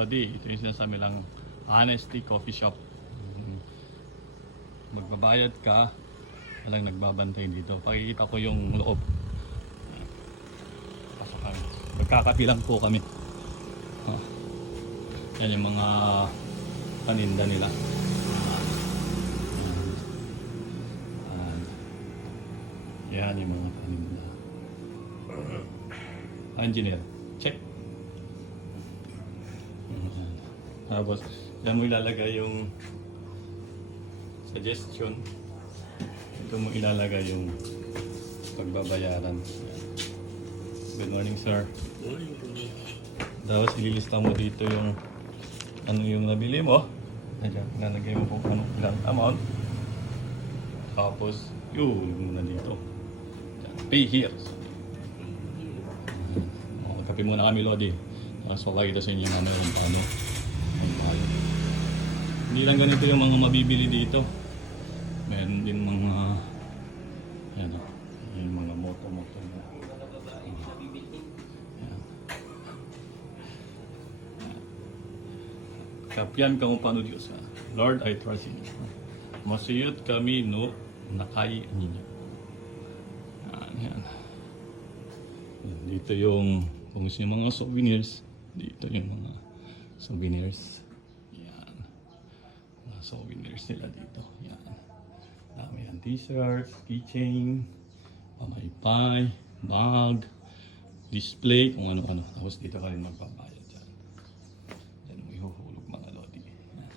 Lodi, ito yung sinasabi lang Honesty Coffee Shop. Magbabayad ka, walang nagbabantay dito. Pakikita ko yung loob. Pasok kami. Magkakapilang po kami. Yan yung mga paninda nila. Yan yung mga paninda. Engineer, check. Tapos, yan mo ilalagay yung suggestion. Ito mo ilalagay yung pagbabayaran. Good morning, sir. Tapos ililista mo dito yung ano yung nabili mo. Nandiyan, nalagay mo kung anong ilang amount. Tapos, yun muna dito. Pay here. Kape muna kami, Lodi. Tapos pakita sa inyo namin yung paano. Hindi lang ganito yung mga mabibili dito. Meron din mga yan o, yung mga moto-moto. Kapyan ka mo paano Diyos. Lord, I trust in you. Masuyot kami no nakay ninyo. Yan. Dito yung kung gusto yung mga souvenirs. Dito yung mga souvenirs. Yan. Mga souvenirs nila dito. Yan. Dami yan. T-shirts, keychain, pamaypay, bag, display, kung ano-ano. Tapos dito ka rin magbabayad dyan. Dyan mo ihuhulog mga Lodi. Yan.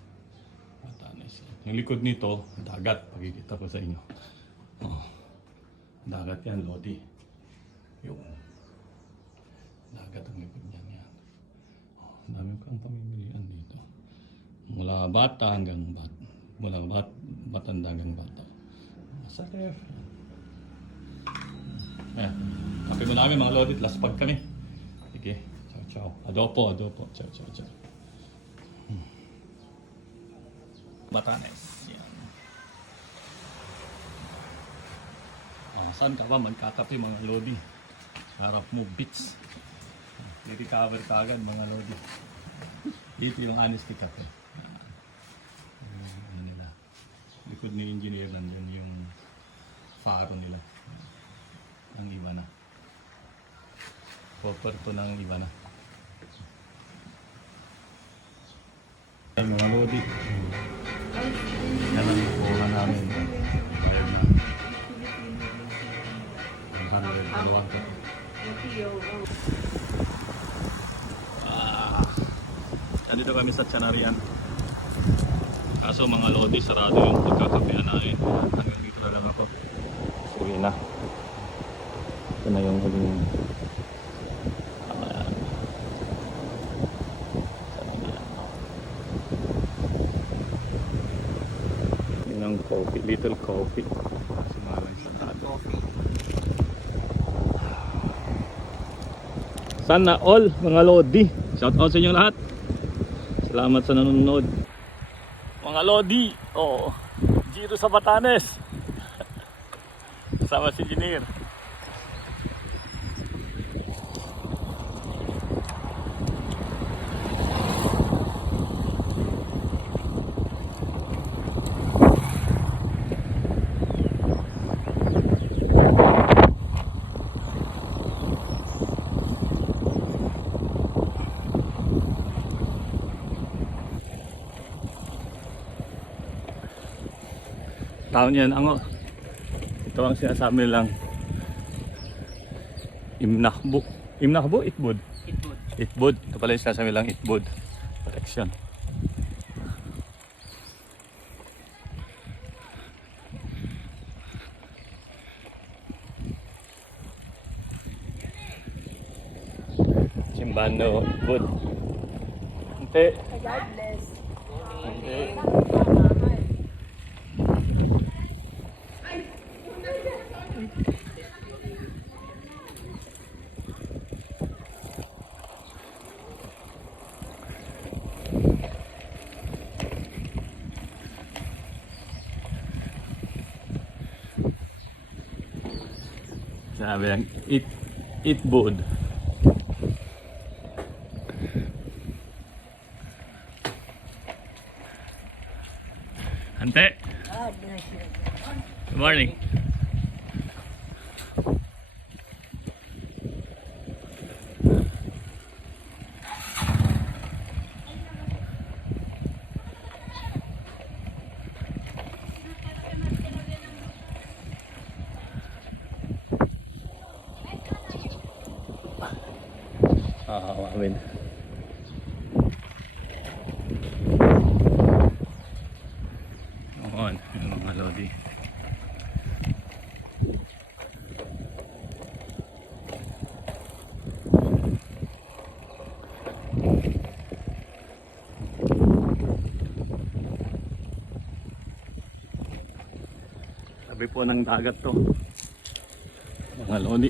Matanis. Yung likod nito, dagat. Pagkikita ko sa inyo. Oh. Dagat yan, Lodi. Yung dagat ang likod niyan yan. Oh, dami kang pamimilian dito. Mula bata hanggang bata. Mula matanda hanggang bata. Sa left. Ayan. Kape mo namin mga Lodi. Laspag kami. Sige. Ciao, ciao. Adopo. Ciao, ciao, ciao. Batanes. Yan. Saan ka ba magkakape mga Lodi? Harap mo beats. Nag-recover ka agad mga Lodi. Dito yung Honesty Cafe. Ano nila. Likod ni engineer nandiyan yung faro nila. Ang iba na. Proper to ng iba na. Ay mga Lodi. Yan ang kuha namin. Bayad na. 100 luwag ko. Nandito kami sa Chanarian. Kaso mga Lodi, sarado yung pagkakapean namin. Hanggang dito na lang ako. Uwi na. Ito na yung huling yun ang coffee, little coffee. Sumalang sarado. Sana all mga Lodi. Shout out sa inyo lahat. Salamat sa nanonood. Mga Lodi, dito sa Batanes. Kasama si engineer. Taon yan, ito ang sinasabi lang Imnahbo, Itbud. Itbud, ito pala yung sinasabi lang Itbud protection. Simbano, Itbud. Ante. God bless. Ante. Sabi lang, Itbud. Ante, good morning. Awawin. On, yung mga lodi. Sabi po ng dagat to, mga lodi.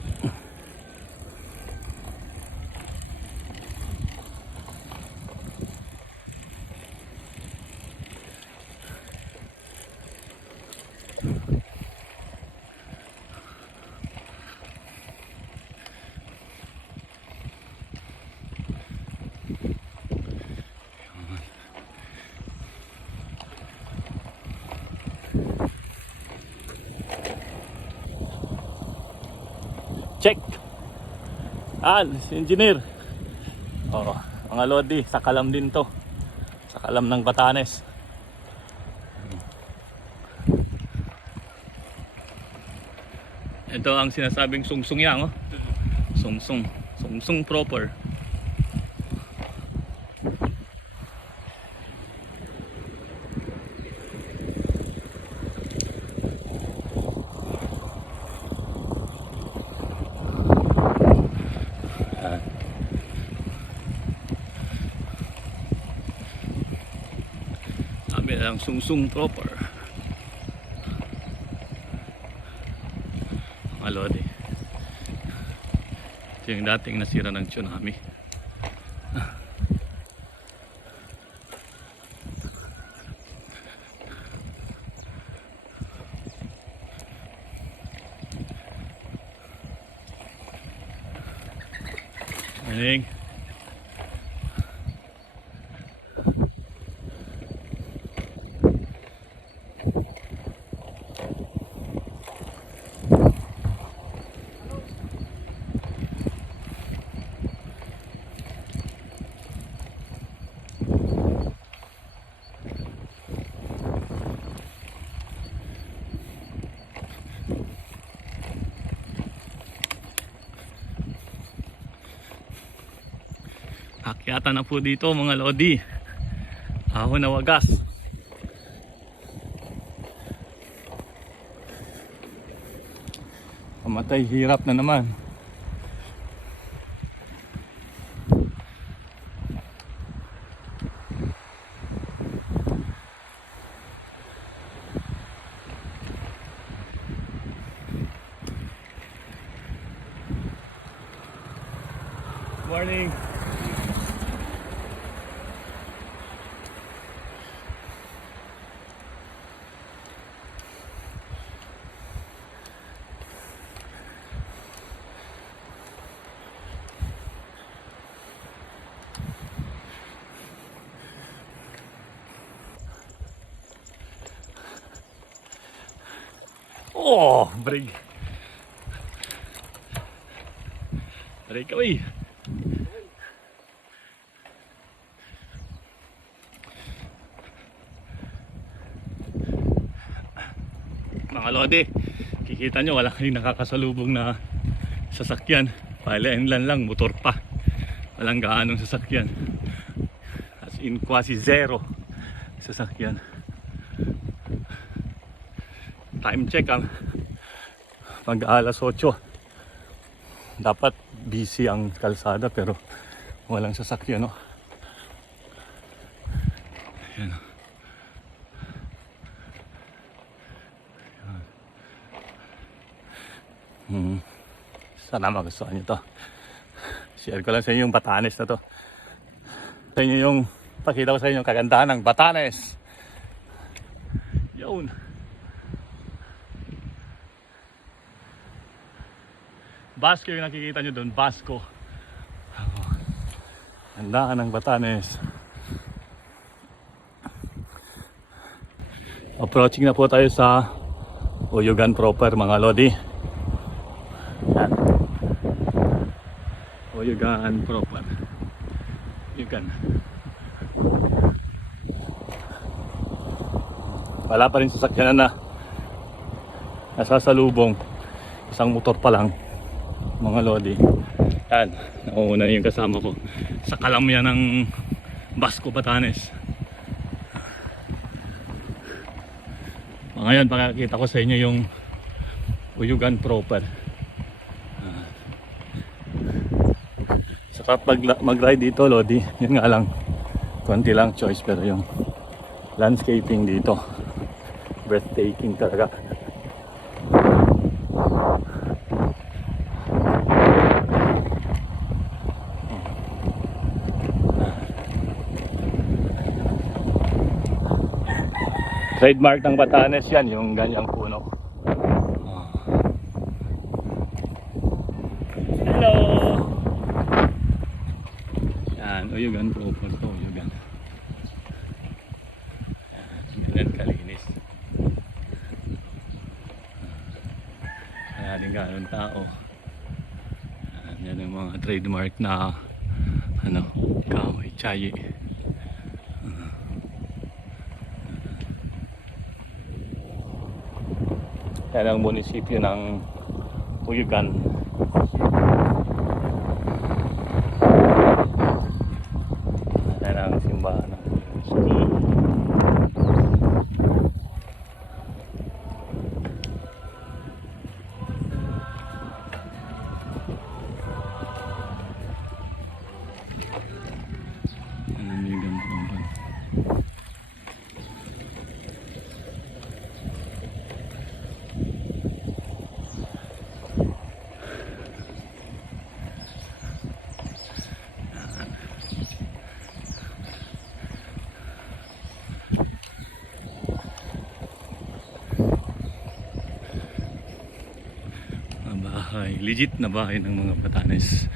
Check! Si engineer. Oh, mga lodi, sa Kalam din to. Sa Kalam ng Batanes. Ito ang sinasabing sungsung yang, oh. Sungsung. Sungsung proper. Sabi lang sungsung proper. Mga lodi, ito yung dating nasira ng tsunami. Morning. Akyatan na po dito mga lodi. Ahon na wagas. Pamatay, hirap na naman. Morning. Oh, break. Break away. Mga lodi, kikita nyo wala kayong nakakasalubong na sasakyan. Pailan lang, motor pa. Walang gaanong sasakyan. As in quasi zero sasakyan. Time check pag alas 8. Dapat busy ang kalsada pero walang sasakyan, no? Ayan. Sana magustuhan nyo to. Share ko lang sa inyo yung Batanes na to. Sa inyo yung pakita ko sa inyo yung kagandahan ng Batanes. Yun. Basco yung nakikita nyo doon, Basco. Gandaan ng Batanes. Approaching na po tayo sa Uyugan proper mga lodi. Yan. Uyugan proper. Uyugan. Wala pa rin sasakyan na nasasalubong. Isang motor pa lang mga lodi. Yan, nauna yung kasama ko sa kalamyan ng Basco, Batanes. Ngayon pakikita ko sa inyo yung Uyugan proper. Sarap mag-ride dito lodi. Yun nga lang, konti lang choice, pero yung landscaping dito breathtaking talaga. Trademark ng Batanes yan, yung ganyang puno. Hello! Yan, Uyugan proper to, Uyugan. Ganyan kalinis. Kaya din gano'n tao. Yan yung mga trademark na kahoy, chayi. Yan ang munisipyo ng Uyugan. Yan ang simbahan ng school. Yan ang Uyugan proper. Bahay, legit na bahay ng mga Batanes.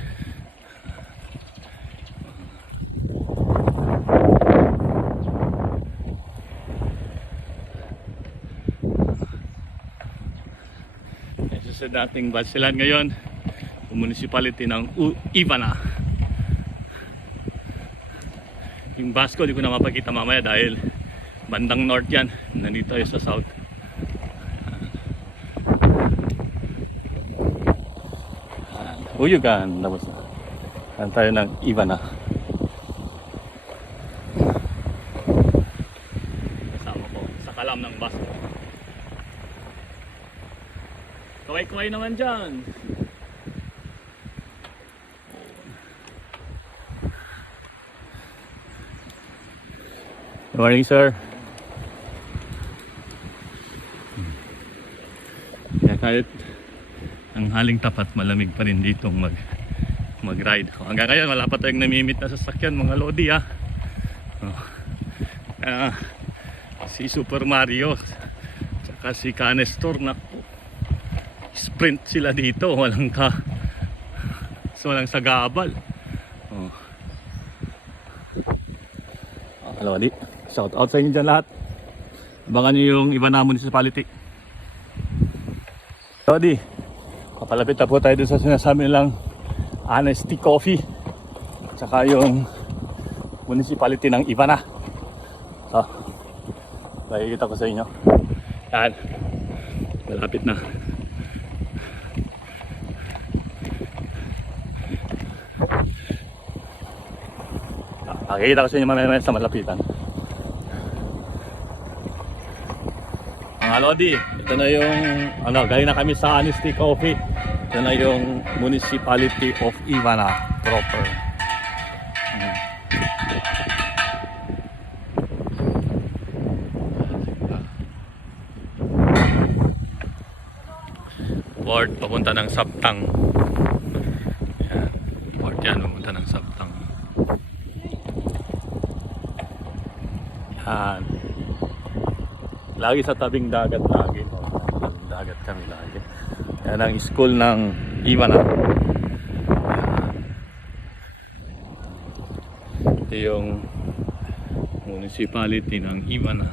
Ito sa dating Basilan, ngayon municipality ng Ivana. Yung Basco di ko na mapakita mamaya dahil bandang north yan, nandito tayo sa south. Uyugan, tapos na tayo ng Ivana. Kasama ko sa kalam ng Basco. Kaway-kaway naman dyan. Good morning, sir. Kahit ang haling tapat, malamig pa rin dito mag-ride. Hanggang ngayon wala pa tayong namimit na sasakyan mga lodi ha. Si Super Mario saka si Canestor, naku, sprint sila dito, walang sagabal. Lodi, shout out sa inyo dyan lahat. Abangan nyo yung Ivana Municipality. Lodi, papalapit na po tayo dun sa sinasabi nilang Honesty Coffee tsaka yung municipality ng Ivana. So, nakikita ko sa inyo. Yan, malapit na. Nakikita ko sa inyo mamaya sa malapitan. Mga lodi, ito na yung galing na kami sa Honesty Coffee. Ito na yung municipality of Ivana proper. Port papunta ng Sabtang. Yan, port yan papunta ng Sabtang. Yan. Lagi sa tabing dagat lagi. Tabing dagat kami lagi. Yan ang school ng Ivana. Ito yung municipality ng Ivana.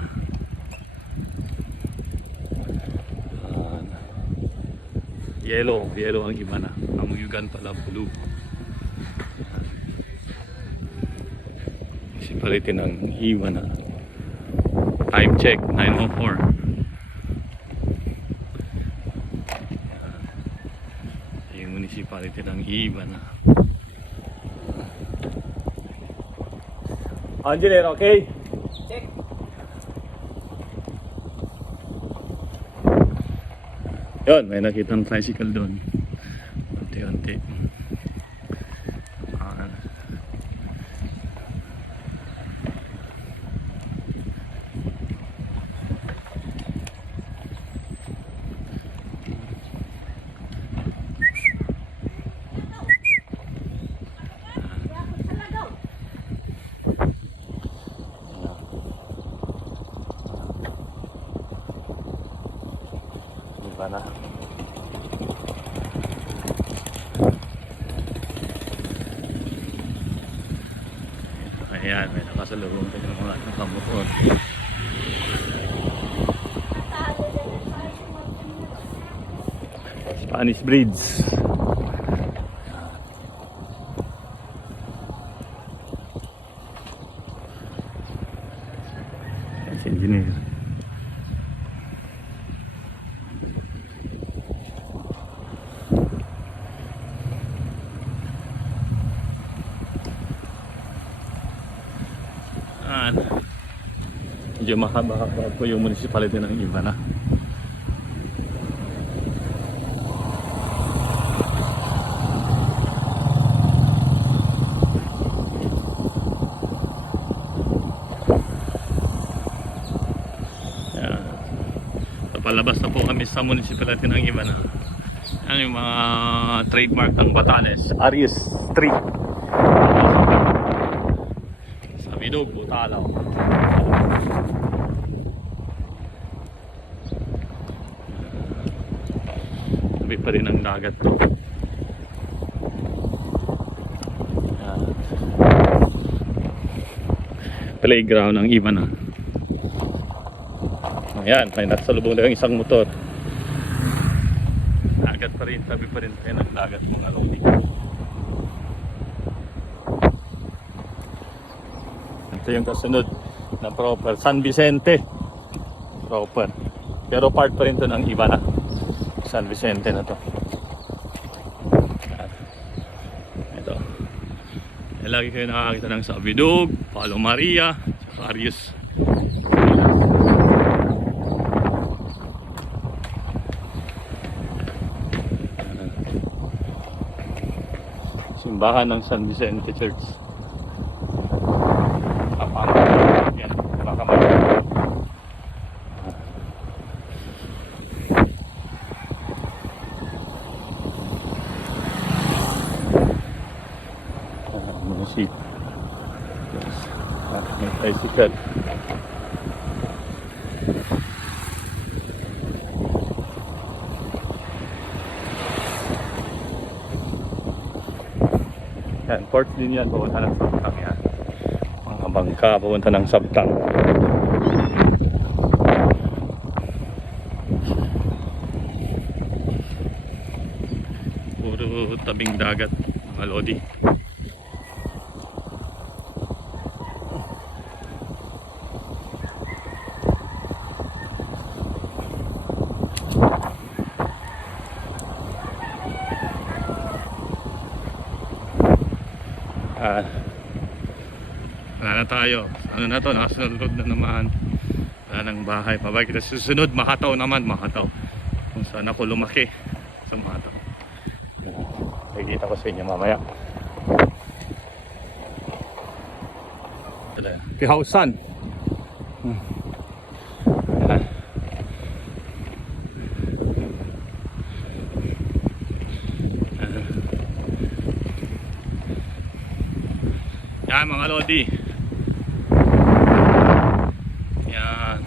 Yellow ang iba na. Ang Yugan pala blue. Municipality ng iba na. Time check 9:04. Yung municipality ng iba na. Engineer, okay? Check. Yun, may nakitang tricycle doon. Unti-unti. Diba na? Ayan, may nakasalubong tayo ng mga nakamotor. Spanish breeds. Ayan si engineer. Medyo mahaba-haba po yung municipality ng iba na. So, palabas na po kami sa municipality ng iba na. Yan yung mga trademark ng Batanes. Arias Street. Sa Bidog, Butalaw. Tabi pa rin ang dagat to. Playground ang iba na. Ayan, may nakasalubong lang isang motor. Dagat pa rin, tabi pa rin tayo ng dagat mga lodi. Ito yung kasunod na proper San Vicente proper, pero part pa rin to ng iba na San Vicente na to. Ito lagi kayo nakakita ng Sabidog, Palo Maria, Arius. Simbahan ng San Vicente Church. Yan, baka munisip. Yes. May tricycle. Yan, port din yan, pupunta ng Sabtang yan. Mga bangka, pupunta ng Sabtang. Puro tabing dagat, mga lodi. Wala na tayo. Ano na to? Nakasunod na naman. Wala ng bahay. Pabay kita susunod. Mahataw naman. Mahataw. Kung saan ako lumaki. Sa Mahataw. Nakikita ko sa inyo mamaya. Pihausan. Yan mga lodi. Yan.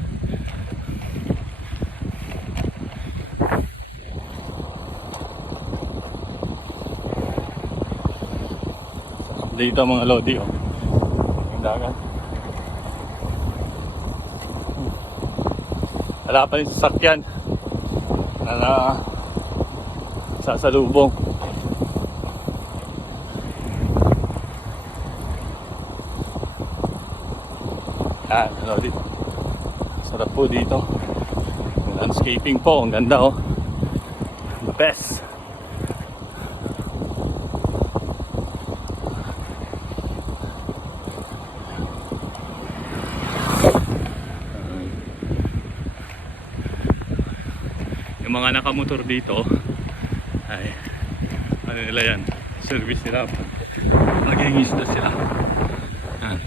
Dito mga lodi, oh. Yung dagat. Wala pa rin sasakyan. sasalubong. Yan, ano dito. Sarap po dito. Landscaping po, ang ganda oh. The best. Yung mga nakamotor dito ay ano nila yan, service nila, nag-iisda sila. Yan.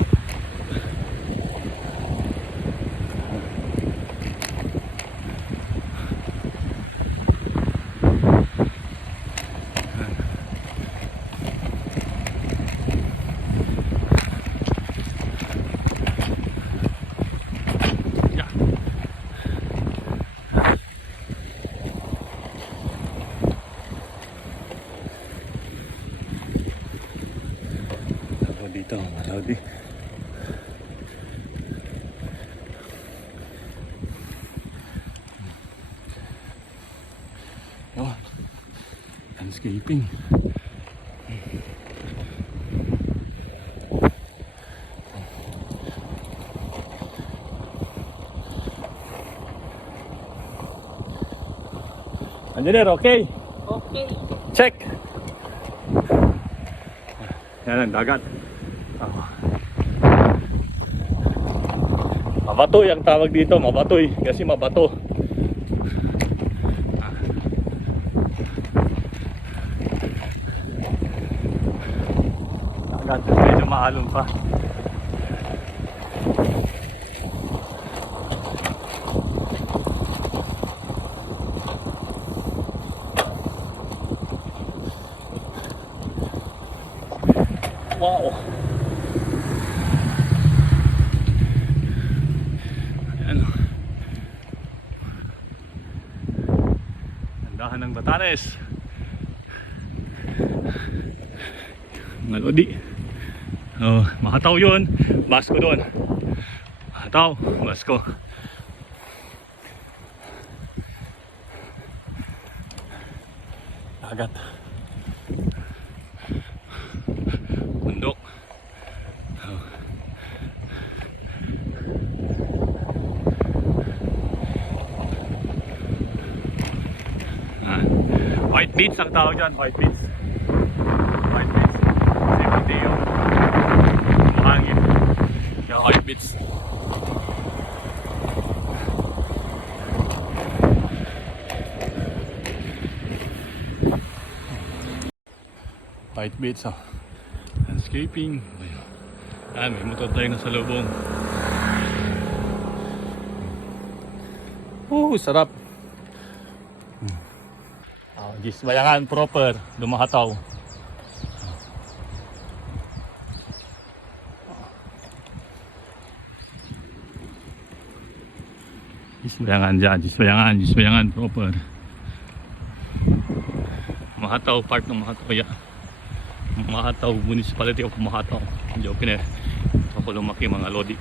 Dito, Saudi. Oh, landscaping. Engineer, okay? Okay. Check. Yan ang dagat. Mabatoy ang tawag dito, mabatoy kasi mabato. Dagat, medyo maalon pa. Wow. Ayan. Gandahan ng Batanes. Mga lodi. Oh, Makataw yun. Basko doon. Makataw, Basko. Dagat. Bundok. Oh. White Beach ang tawag dyan, White Beach. White Beach. Kasi hindi yung mahangin. Kaya White Beach. White Beach, oh. Landscaping. Ayan, may motor tayo na sa lubong. Sarap. Gisbayangan proper, Dumahataw. Gisbayangan dyan, Gisbayangan proper. Mahataw, part ng Mahataw ya. Mahataw, Municipality of Mahataw. Joke na. Ako lumaki mga lodi.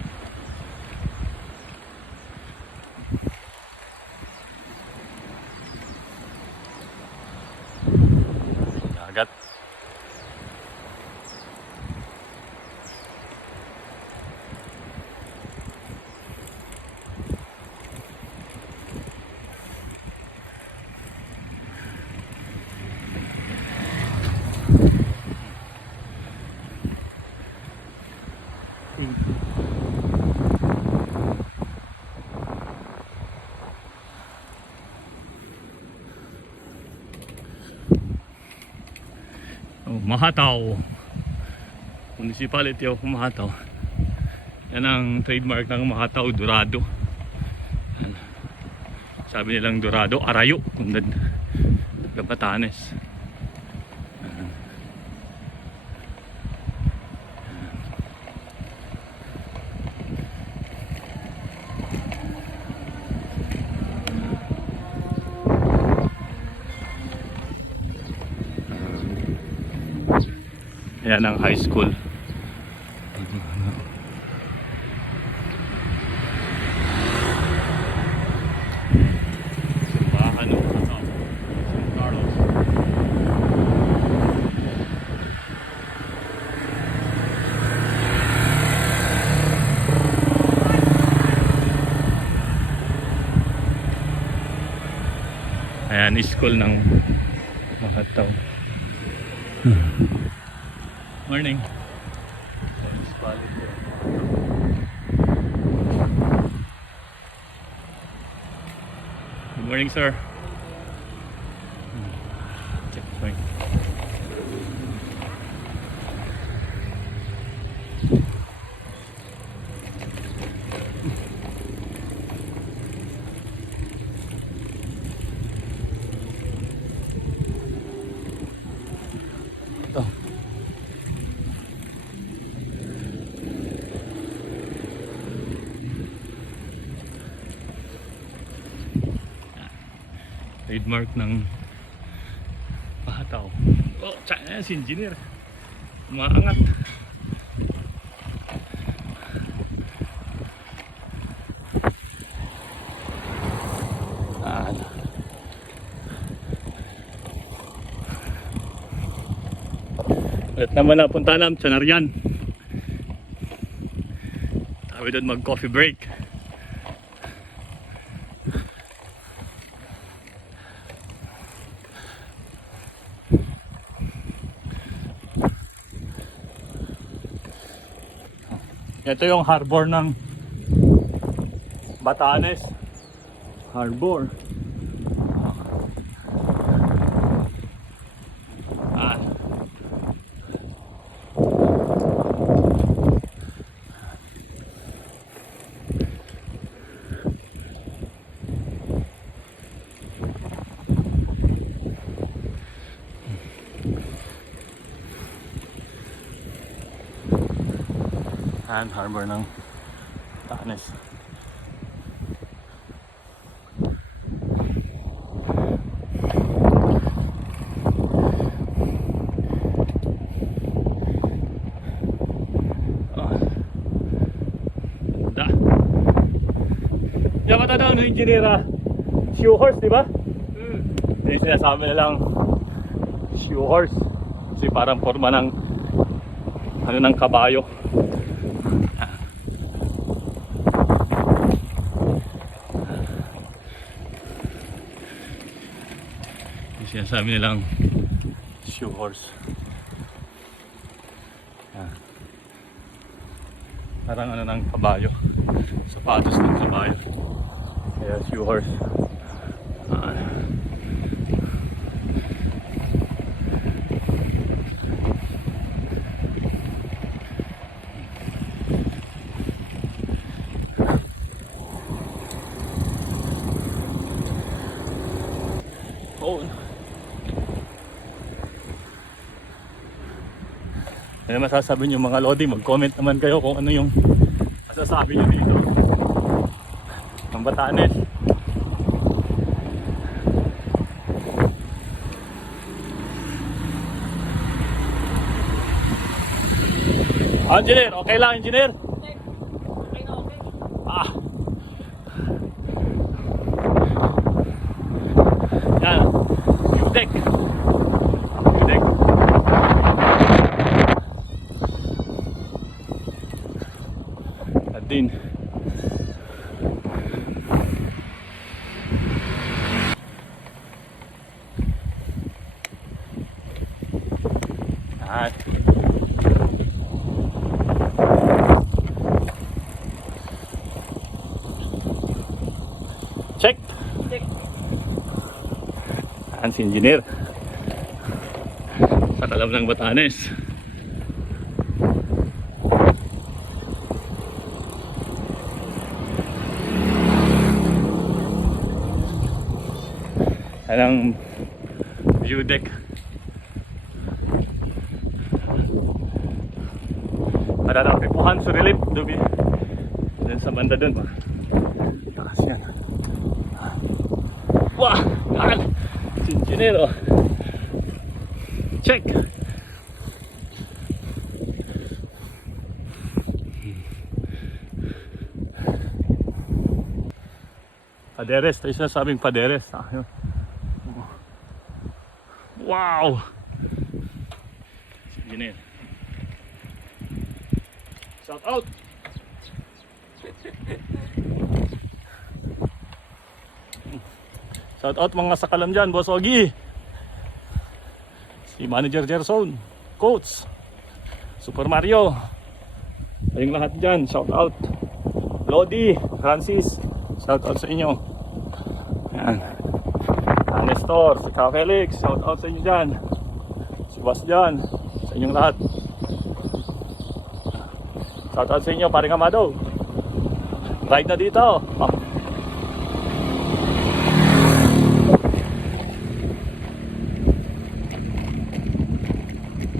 Dagat. Mahataw, Municipality of Mahataw. Yan ang trademark ng Mahataw, Dorado. Yan. Sabi nilang Dorado, Arayo, kundad Batanes. Yan ang high school. Simbahan ng San Carlos. Yan, school ng Mahataw. Morning. Good morning, sir. Checkpoint. Ito. Trademark ng Mahataw. Oh, tsaka si engineer. Umaangat. At naman napunta namin sa Narian. Tabi doon mag coffee break. Ito yung harbor ng Batanes. Harbor. Ang harbor ng Batanes. Yung matanda ng engineer, shoe horse, di ba? Yung sinasabi na lang shoe horse kasi parang forma ng ano ng kabayo. Yung sinasabi nilang shoe horse. Parang ano ng kabayo, sapatos ng kabayo. Kaya shoe horse. Oh. Ano masasabi niyo mga Lodi? Mag-comment naman kayo kung ano yung masasabi niyo dito. Ang Batanes. Engineer, okay lang engineer? Okay na okay. Yan. U-deck. U-deck. At din. Yan. Check. Check. Ang si engineer sa talam ng Batanes. Anong view deck. Para daw pipuhan sa relief dubi. Diyan sa banda dun. Takas yan. Wah! Yan! Si engineer, oh. Check! Paderes. Tayo sinasabing Paderes. Wow! Si engineer. Shout out! Shout out mga sakalam dyan, Boss Ogie. Si Manager Gerson, Coach, Super Mario. Kayong lahat dyan, shout out. Lodi, Francis, shout out sa inyo. Yan. Nestor, si Ka Felix, shout out sa inyo dyan. Si Bastian, sa inyong lahat. Shout out sa inyo, paring Amado. Ride na dito.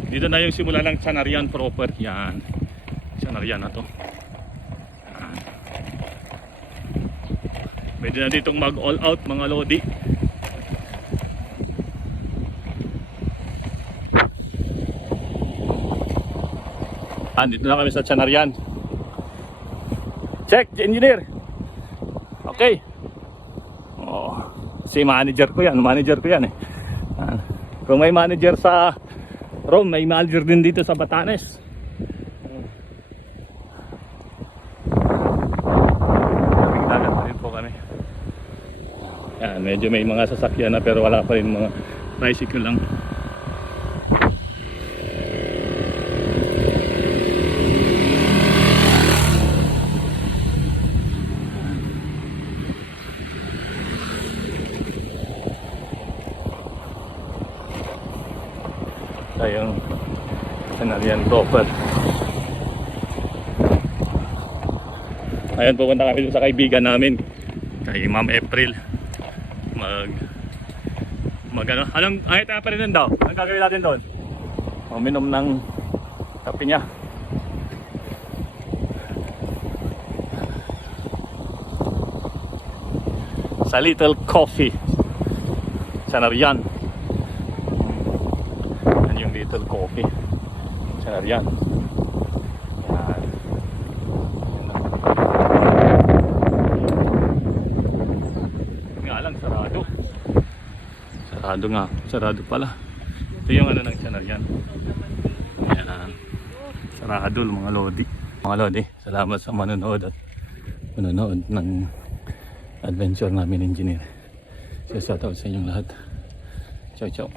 Dito na yung simula ng Chanarian proper. Yan. Chanarian na to. Yan. Pwede na ditong mag all out mga lodi. Dito na kami sa Chanarian. Check, engineer. Okay. Oh, si manager ko yan. Manager ko yan eh. Kung may manager sa Rome, may manager din dito sa Batanes. Nagdagat pa rin po kami. Yan, medyo may mga sasakyan na pero wala pa rin mga tricycle lang. Yung Chanarian proper. Ayan, pupunta kami sa kaibigan namin kay Ma'am April. Anong tayo pa rin daw? Anong gagawin natin doon? Uminom ng kape niya. Sa Little Coffee Chanarian. Little Coffee Chanarian. Yan. Nga lang, sarado. Sarado nga. Sarado pala. Ito yung ano ng Chanarian. Yan. Sarado mga lodi. Mga lodi, salamat sa manonood at manonood ng adventure namin engineer. So shout out sa inyong lahat. Ciao ciao.